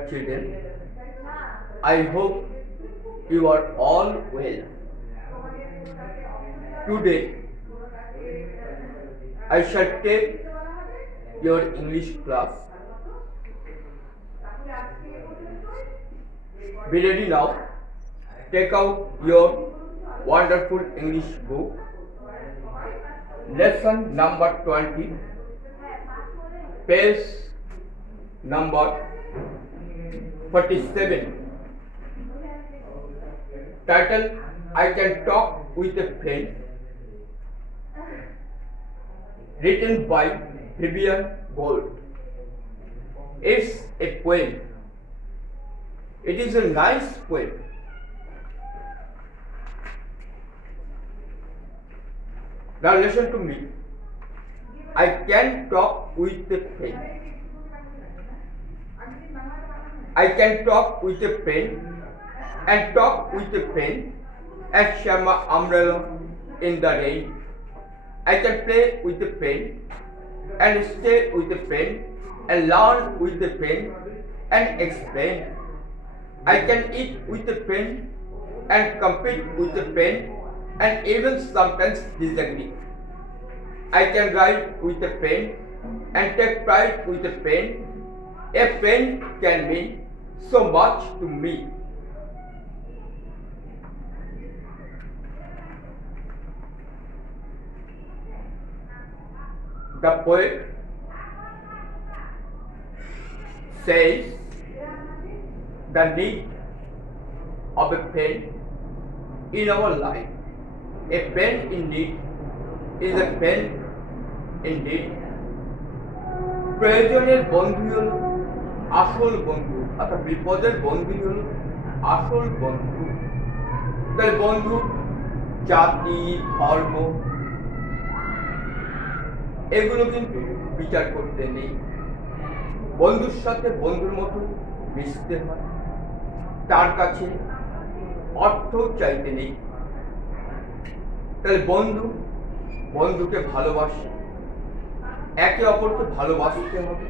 dear children, I hope you are all well. Today, I shall take your English class. Be ready now. Take out your wonderful English book. Lesson number 20, page number 47. Title: I Can Talk with a Friend. Written by Vivian Gold. It's a poem. It is a nice poem. Now listen to me. I can talk with a friend. I can talk with a friend and talk with a friend and share my umbrella in the rain. I can play with a friend and stay with a friend and learn with a friend and explain. I can eat with a friend and compete with a friend and even sometimes disagree. I can ride with a friend and take pride with a friend. A friend can mean so much to me. The poet says the need of a friend in our life. A friend in need is a friend indeed. প্রয়োজনের বন্ধু হল আসল বন্ধু, অর্থাৎ বিপদের বন্ধু হল আসল বন্ধু। তাহলে বন্ধু জাতি, ধর্ম এগুলো কিন্তু বিচার করতে নেই। বন্ধুর সাথে বন্ধুর মতো মিশতে হয়, তার কাছে অর্থ চাইতে নেই। তাহলে বন্ধু বন্ধুকে ভালোবাসে, একে অপরকে ভালোবাসতে হবে,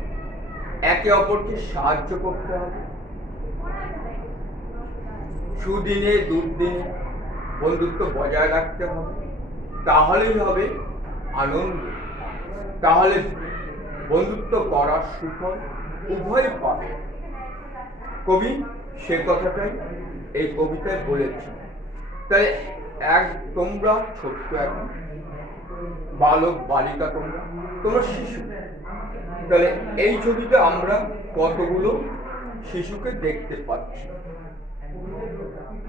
একে অপরকে সাহায্য করতে হবে। সুদিনে দুর্দিনে বন্ধুত্ব বজায় রাখতে হবে, তাহলেই হবে আনন্দ, তাহলে বন্ধুত্ব করার সুফল উভয় পাবে। কবি সে কথাটাই এই কবিতায় বলেছে। তাই তোমরা ছোট্ট এখন বালক বালিকা, তোমরা শিশু। তাহলে এই ছবিতে আমরা কতগুলো শিশুকে দেখতে পাচ্ছি।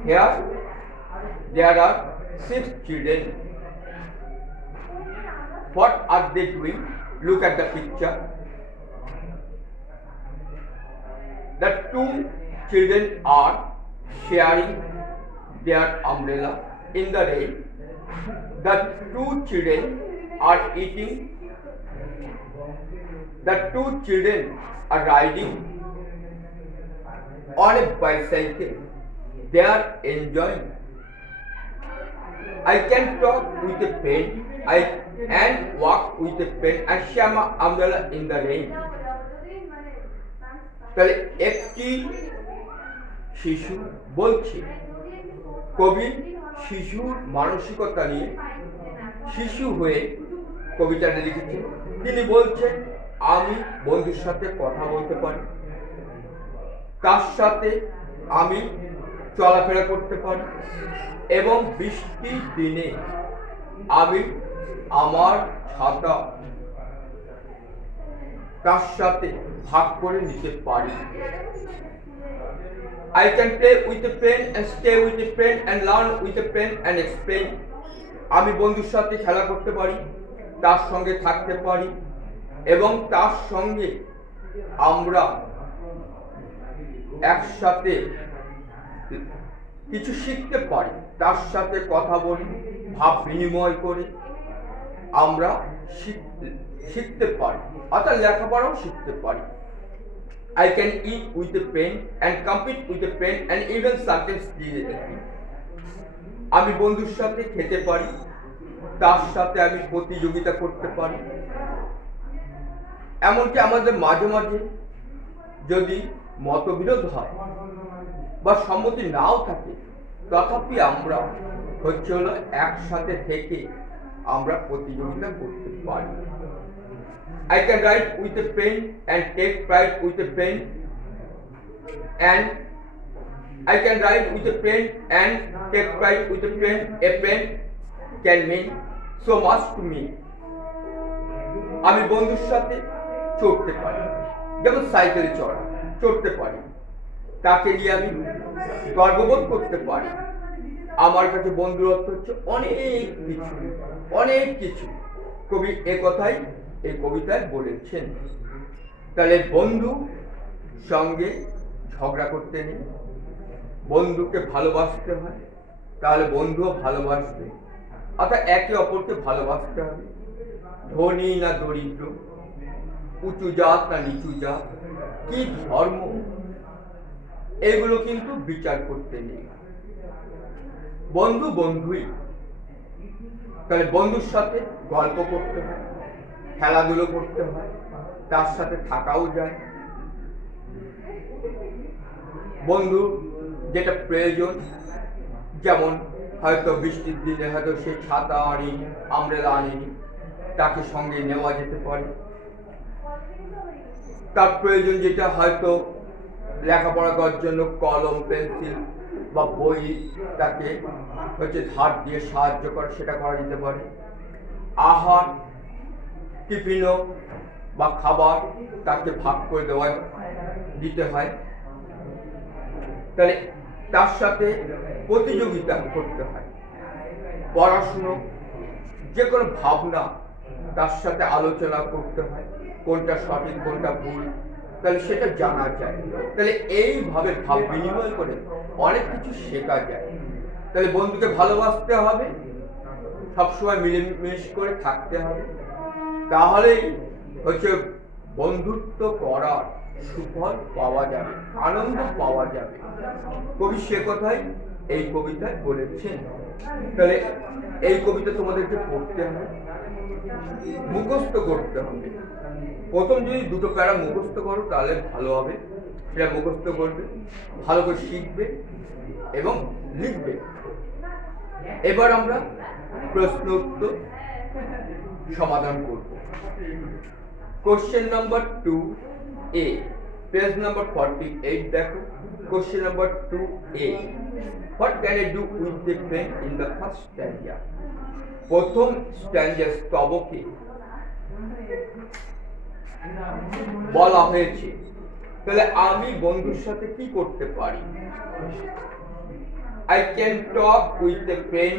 Here there are 6 children. What are they doing? Look at the picture. The 2 children are sharing their umbrella in the rain. The 2 children are eating. The 2 children are riding on a bicycle. They are enjoying. I can talk with a friend and walk with a friend and share my umbrella in the rain. তাহলে একটি শিশু বলছে, কবি শিশুর মানসিকতা নিয়ে শিশু হয়ে কবিতাটা লিখেছেন। তিনি বলছেন, আমি বন্ধুর সাথে কথা বলতে পারি, তার সাথে আমি চলাফেরা করতে পারি এবং বৃষ্টির দিনে আমি আমার ছাতা তার সাথে ভাগ করে নিতে পারি। I can play with a friend and stay with a friend and learn with a friend and explain. আমি বন্ধুর সাথে খেলা করতে পারি, তার সঙ্গে থাকতে পারি এবং তার সঙ্গে আমরা একসাথে কিছু শিখতে পারি, তার সাথে কথা বলি, ভাব বিনিময় করে আমরা শিখতে পারি, অর্থাৎ লেখাপড়াও শিখতে পারি। I can eat with a friend and compete with a friend and even sometimes disagree. আমি বন্ধুর সাথে খেতে পারি, তার সাথে আমি প্রতিযোগিতা করতে পারি। এমনকি আমাদের মাঝে মাঝে যদি মতবিরোধ হয় বা সম্মতি নাও থাকে, তথাপি আমরা হলো একসাথে থেকে আমরা প্রতিযোগিতা করতে পারি। I can write with a pen and take pride with a pen, and I can write with a pen and take pride with a pen. A pen can mean so much to me. আমি বন্ধুর সাথে চড়তে পারি, যেমন সাইকেলে চড়তে পারি, তাকে নিয়ে আমি গর্ববোধ করতে পারি। আমার কাছে বন্ধুর অর্থ হচ্ছে অনেক কিছু। কবি কথাই এই কবিতায় বলেছেন। তাহলে বন্ধু সঙ্গে ঝগড়া করতে নেই, বন্ধুকে ভালোবাসতে হয়, তাহলে বন্ধুও ভালোবাসবে, অর্থাৎ একে অপরকে ভালোবাসতে হবে। ধনী না দরিদ্র, উঁচু জাত না নিচু জাত, কি ধর্ম, এগুলো কিন্তু বিচার করতে নেই। বন্ধু বন্ধুই। তাহলে বন্ধুর সাথে গল্প করতে হয়, খেলাধুলো করতে হয়, তার সাথে থাকাও যায়। বন্ধু যেটা প্রয়োজন, যেমন হয়তো বৃষ্টির দিনে হয়তো সে ছাতা আনেনি, আমব্রেলা আনেনি, তাকে সঙ্গে নেওয়া যেতে পারে। তার প্রয়োজন যেটা হয়তো লেখাপড়া করার জন্য কলম, পেন্সিল বা বই, তাকে ধার দিয়ে সাহায্য করা, সেটা করা যেতে পারে। আহার, টিফিন বা খাবার তাকে ভাগ করে দিতে হয়। তাহলে তার সাথে প্রতিযোগিতা করতে হয়। পড়াশুনো, যে কোনো ভাবনা তার সাথে আলোচনা করতে হয়, কোনটা সঠিক কোনটা ভুল, তাহলে সেটা জানা যায়। তাহলে এইভাবে ভাব বিনিময় করে অনেক কিছু শেখা যায়। তাহলে বন্ধুকে ভালোবাসতে হবে, সবসময় মিলেমিশ করে থাকতে হবে, তাহলেই বন্ধুত্ব করার সুফল পাওয়া যাবে, আনন্দ পাওয়া যাবে। কবি সে কথাই এই কবিতায় বলেছেন। তাহলে এই কবিতা তোমাদেরকে পড়তে হবে, মুখস্থ করতে হবে। প্রথম যদি দুটো প্যারা মুখস্থ করো তাহলে ভালো হবে। সেটা মুখস্থ করবে, ভালো করে শিখবে এবং লিখবে। এবার আমরা প্রশ্ন উত্তর সমাধান করব। Question number 2A, page number 48 দেখো। Question number 2A, what can I do with the pen in the first stanza? প্রথম স্ট্যাঞ্জা স্তবকে বলা হয়েছে, তাহলে আমি বন্ধুর সাথে কি করতে পারি? I can talk with a pen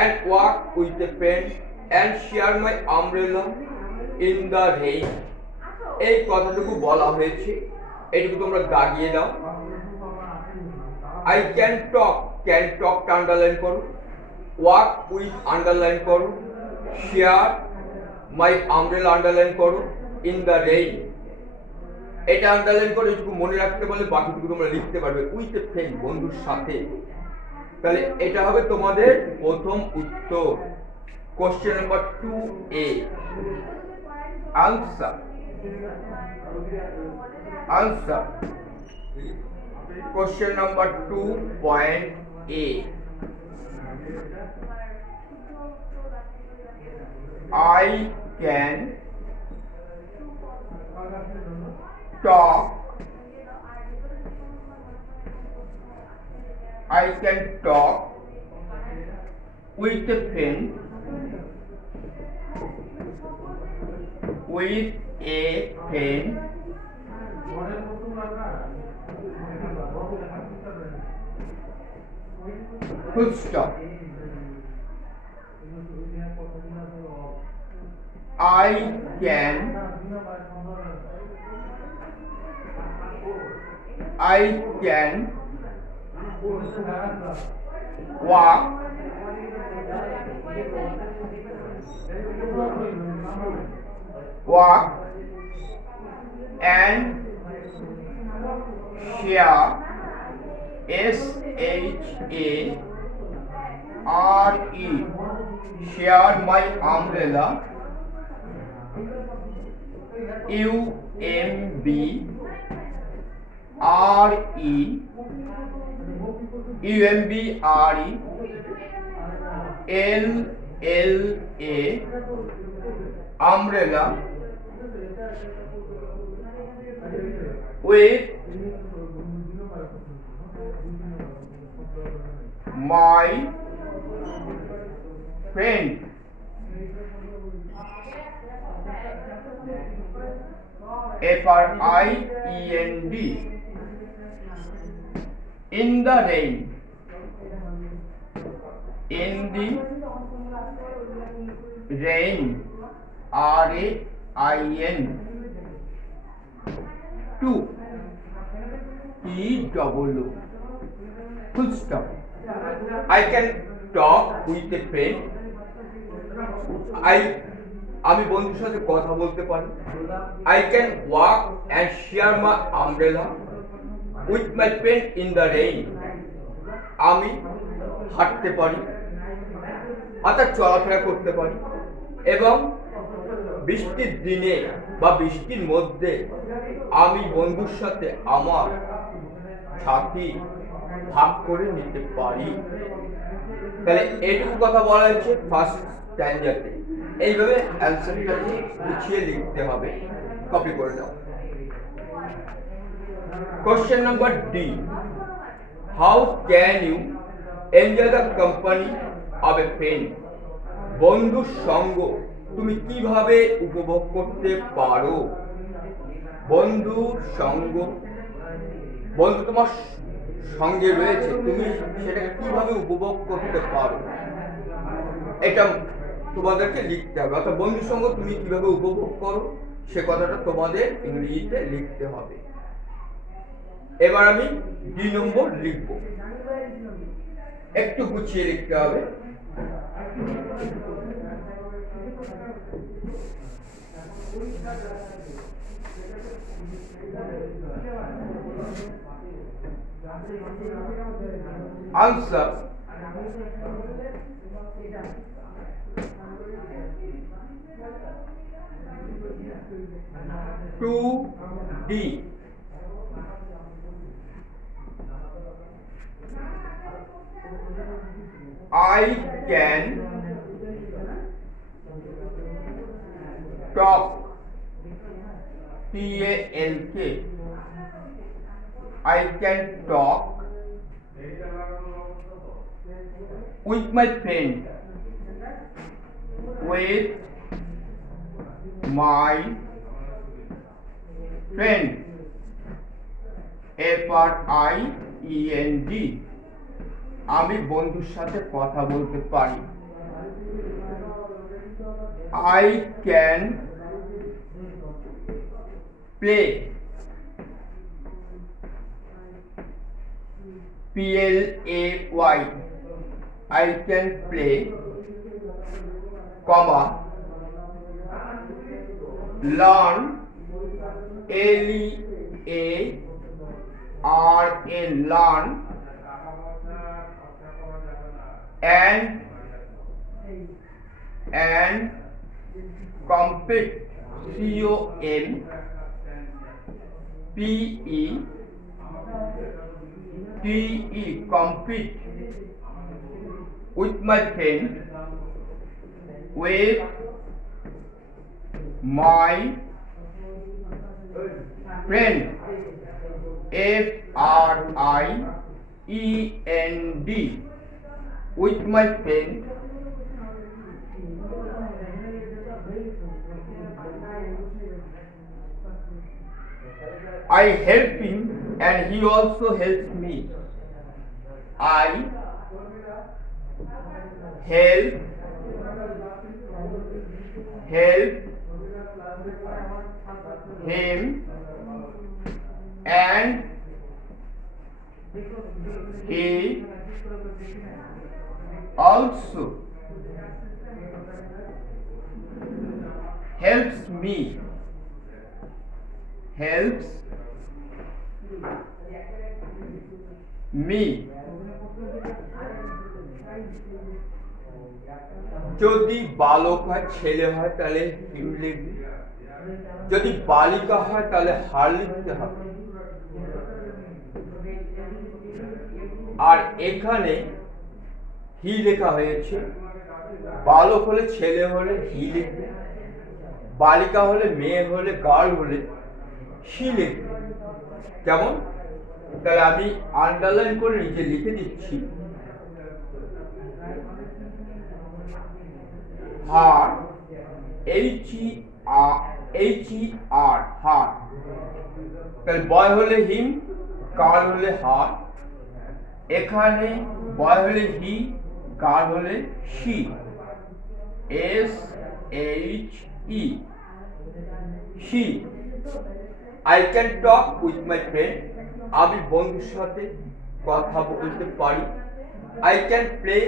and walk with a pen and share my umbrella in the rain. এই কথাটুকু বলা হয়েছে, এটুকু তোমরা দাগিয়ে দাও। I can talk টা আন্ডারলাইন করো, walk with আন্ডারলাইন করো, share my umbrella আন্ডারলাইন করো, in the rain এটা আন্ডারলাইন করে এটুকু মনে রাখতে পারলে বাকিটুকু তোমরা লিখতে পারবে। উইথ এ ফ্রেন্ড, বন্ধুর সাথে। তাহলে এটা হবে তোমাদের প্রথম উত্তর। Question number 2A, answer. Question number 2.A, I can talk with a pen full stop. I can walk and share, SHARE, share my umbrella, UMB umbrella with my friend. FRIEND. In the rain. In the rain. RAIN. 2. TW. Full stop. I can talk with a friend. আমি বন্ধুর সাথে কথা বলতে পারি। I can walk and share my umbrella with my friend in the rain. আমি হাঁটতে পারি অর্থাৎ চলাফেরা করতে পারি এবং বৃষ্টির দিনে বা বৃষ্টির মধ্যে আমি বন্ধুর সাথে আমার ছাতি ভাগ করে নিতে পারি। তাহলে এইটুকু কথা বলা হয়েছে ফার্স্ট স্ট্যান্ডার্ডে। এইভাবে অ্যান্সারটাকে গুছিয়ে লিখতে হবে। কপি করে নাও। Question number D, how can you enjoy the company of a friend? বন্ধুর সঙ্গ তুমি কিভাবে উপভোগ করতে পারো? বন্ধুর সঙ্গ, বন্ধু তোমার সঙ্গে রয়েছে, তুমি সেটাকে কিভাবে উপভোগ করতে পারো এটা তোমাদেরকে লিখতে হবে। অর্থাৎ বন্ধুর সঙ্গ তুমি কিভাবে উপভোগ করো সে কথাটা তোমাদের ইংরেজিতে লিখতে হবে। এবার আমি 2 নম্বর লিখব, একটু গুছিয়ে লিখতে হবে। Answer. To D. I can talk. TALK. I can talk with my friend. With my friend. FRIEND. আমি বন্ধুর সাথে কথা বলতে পারি। I can play. PLAY. I can play, comma, learn, LEARN, learn, and compete, COMPETE, compete with my friend, with my friend, FRIEND, with my friend. I help him and he also helps me. I help him and he also helps me. যদি বালক হয় ছেলে হয় তাহলে হিম লিখবে, যদি বালিকা হয় তাহলে হার লিখতে হবে। আর এখানে হি লেখা হয়েছে। বালক হলে ছেলে হলে হি লিখবে, বালিকা হলে মেয়ে হলে গার্ল হলে সি লিখবে। কেমন? তাহলে আমি আন্ডারলাইন করে নিচে লিখে দিচ্ছি, হার, H-E-R, হার। তাহলে বয় হলে হিম, গার্ল হলে হার। এখানে বয় হলে হি, গার্ল হলে she, S-H-E, she. I can talk with my friend, আমি বন্ধুর সাথে কথা বলতে পারি। I can play,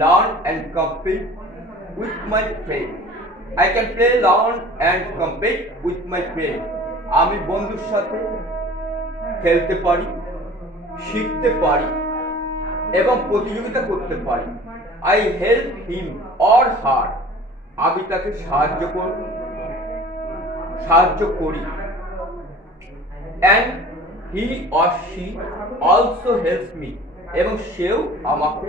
learn and compete with my friend, I can play, learn and compete with my friend, আমি বন্ধুর সাথে খেলতে পারি, শিখতে পারি এবং প্রতিযোগিতা করতে পারি। I help him or her, আমি তাকে সাহায্য করি। And he or she also helps me, এবং সেও আমাকে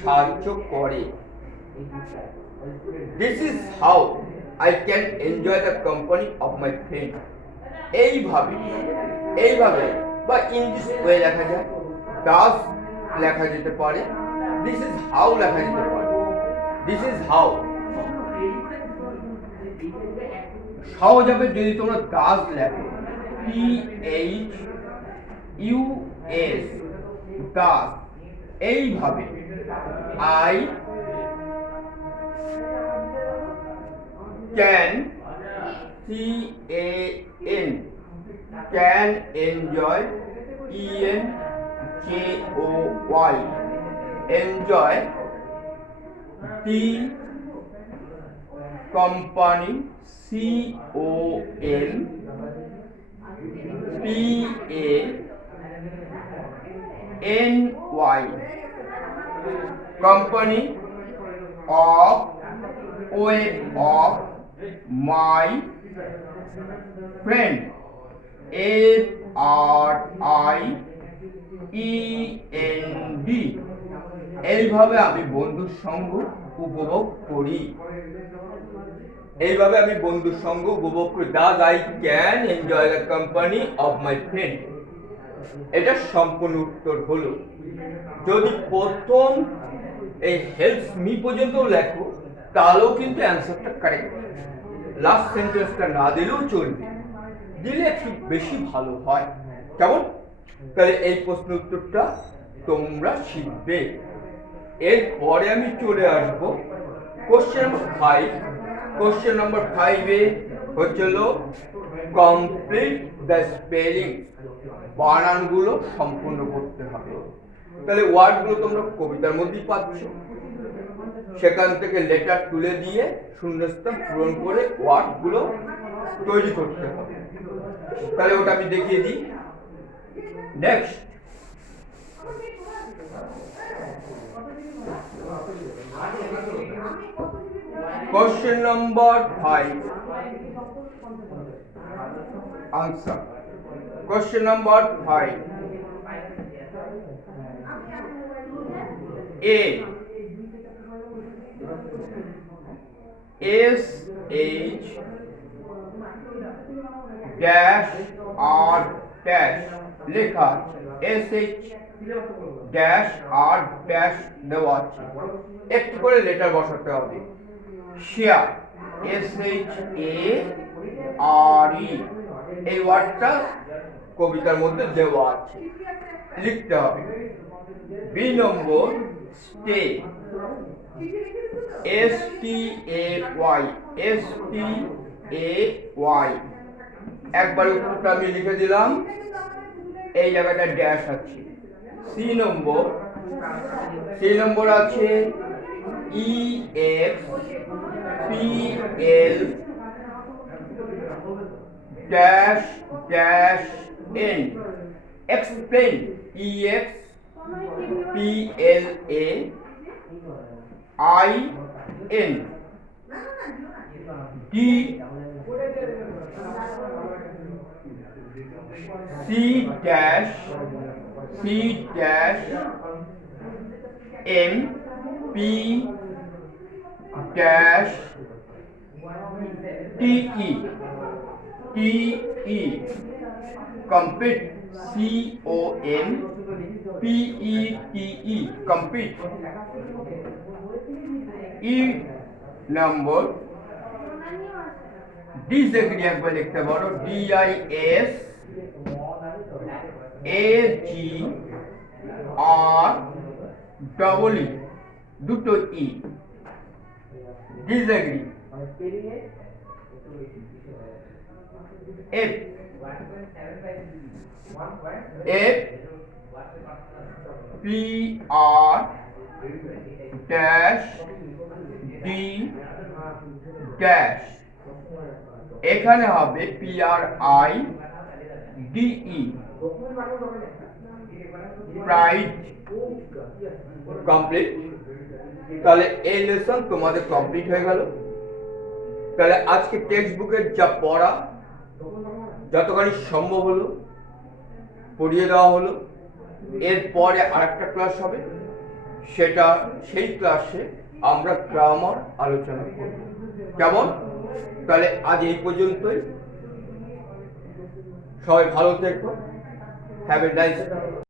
সাহায্য করে। This is how I can enjoy the company of my friend, এইভাবে বা in this way লেখা যায়। does লেখা যেতে পারে, this is how লেখা যেতে পারে, this is how সহজ হবে যদি তোমরা does লেখো, T-H-U-S, does। এইভাবে I can, C-A-N, can enjoy, E-N-J-O-Y, enjoy the company, C-O-M-P-A-N-Y, company of my friend, F-R-I-E-N-D, এইভাবে আমি বন্ধুর সঙ্গ উপভোগ করি। Thus I can enjoy the company of my friend, এটা সম্পূর্ণ উত্তর হলো। যদি প্রথম এই হেল্পস মি পর্যন্ত লেখো তাহলেও কিন্তু অ্যান্সারটা কারেক্ট, লাস্ট সেন্টেন্সটা না দিলেও চলবে, দিলে একটু বেশি ভালো হয়। কেমন? তাহলে এই প্রশ্ন উত্তরটা তোমরা শিখবে। এরপরে আমি চলে আসবো কোশ্চেন নাম্বার 5। কোশ্চেন নাম্বার 5-এ হচ্ছিল কমপ্লিট দ্য স্পেলিং, বানানগুলো সম্পূর্ণ করতে হবে। তাহলে ওয়ার্ডগুলো তোমরা কবিতার মধ্যেই পাচ্ছ, সেখান থেকে লেটার তুলে দিয়ে শূন্যস্থান পূরণ করে ওয়ার্ডগুলো তৈরি করতে হবে। তাহলে ওটা আমি দেখিয়ে দিই। Next, question number 5, answer. Question number 5, A, S-H dash R dash লেখা, SH dash R dash দেওয়া আছে, একটু করে লেটার বসাতে হবে। শেয়ার, S-H-A-R-E, এই ওয়ার্ডটা কবিতার মধ্যে দেওয়া আছে, লিখতে হবে। বি নম্বর, স্টে, S-T-A-Y, S-T-A-Y, একবার উত্তরটা আমি লিখে দিলাম, এই জায়গাটা ড্যাশ আছে। সি নম্বর আছে E-X-P-L dash dash N, explain, E-X-P-L-A-I-N, D, C dash C dash M P dash T E compete COMPETE compete E নম্বর disagree একবার লিখতে পারো DISAGREE দুটো E disagree F PR dash D dash এখানে হবে PRIDE প্রাইড কমপ্লিট। তাহলে এই লেসন তোমাদের কমপ্লিট হয়ে গেল। তাহলে আজকে টেক্সট বুকের যা পড়া যতখানি সম্ভব হলো পড়িয়ে দেওয়া হলো। এরপরে আরেকটা ক্লাস হবে, সেই ক্লাসে আমরা গ্রামার আলোচনা করব। কেমন? তাহলে আজ এই পর্যন্তই। সবাই ভালো থেকো। Have a nice day.